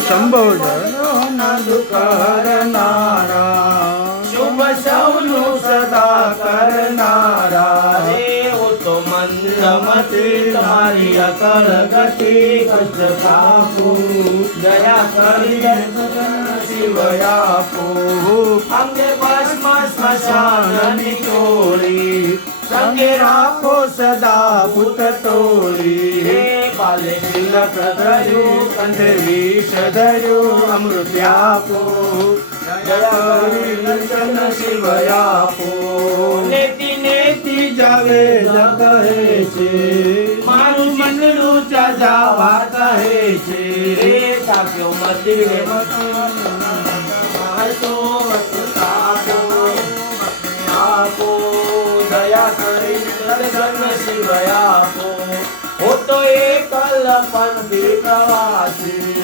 શંભો હરનારા શુભ સૌનું સદા કરનારા તો મંદમતી તારી અકળ ગતિ કષ્ટ કાપું દયા કરી શિવયાપો સંગે રાખો સદા પુત તોડી. અમૃત્યાપો દયા કરી લંચન શિવયાપો નેતિ નેતિ જાવે કહે છે મારું મનનું ચજાવા કહે છે રે તાક્યો મંદિરે મતો આપો દયા કરી દર્શન આપો તો એકલ પણ પ્રવાસી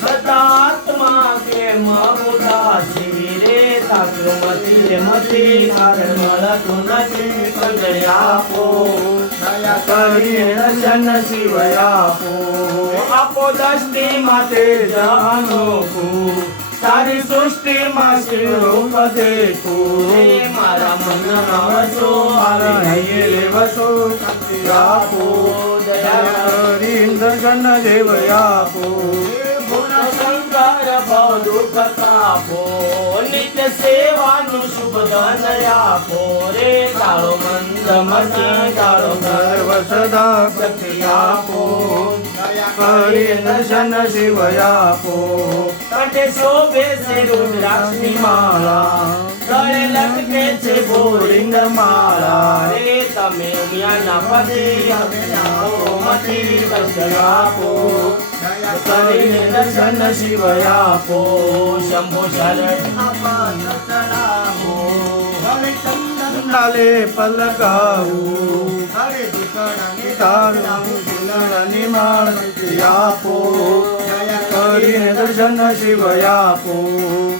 સદાત્મા કે મહુદાસી રે તાક્યો મતી રે મતી તારે મળતું નથી કંઈ આપો. દયા કરી રચન શિવયાપો આપો. દસ્તી માટે અનોખું. તારી સૃષ્ટિમાં શિવરૂપ દેખું હે મારા મન વસો મારા હૈયે વસો શક્તિ આપો. દયા દર્શન દેવ આપો. શંકર ભવ દુઃખ કાપો. નિત્ય સેવાનું શુભ ધન આપો. રે તારો મંદ મતી તારો ગર્વ સદા પ્રતિ આપો. કરી દર્શન શિવ આપો. કંઠે શોભે છે રુદ્રાક્ષની માળા. તળે લટકે છે ગોવિંદ માળા. રે તમે ઉમિયાના પતિ અમે આવો મતી દર્શન આપો. કરીને દર્શન શિવ આપો. શંભો શરણ નાલે પલકાવું તારું દુલરની નિમાણ આપો. કરીને દર્શન શિવ આપો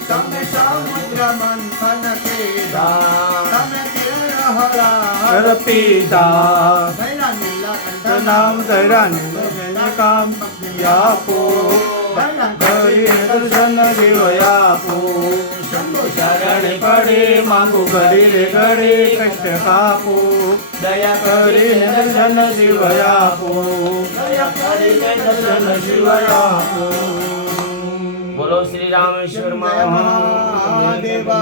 તમે સમુદ્ર મંથન કેદા તમે કેળહળા હર પિતા ભૈરા નીલકંઠ નામ ધરા કામ આપો કરીને દર્શન શિવ આપો શંભો શરણ પડે માંગુ ઘડી રે ઘડી કષ્ટ કાપો દયા કરીને દર્શન શિવ આપો. દયા કરીને દર્શન શિવ આપો. બોલો શ્રી રામેશ્વર મહાદેવ.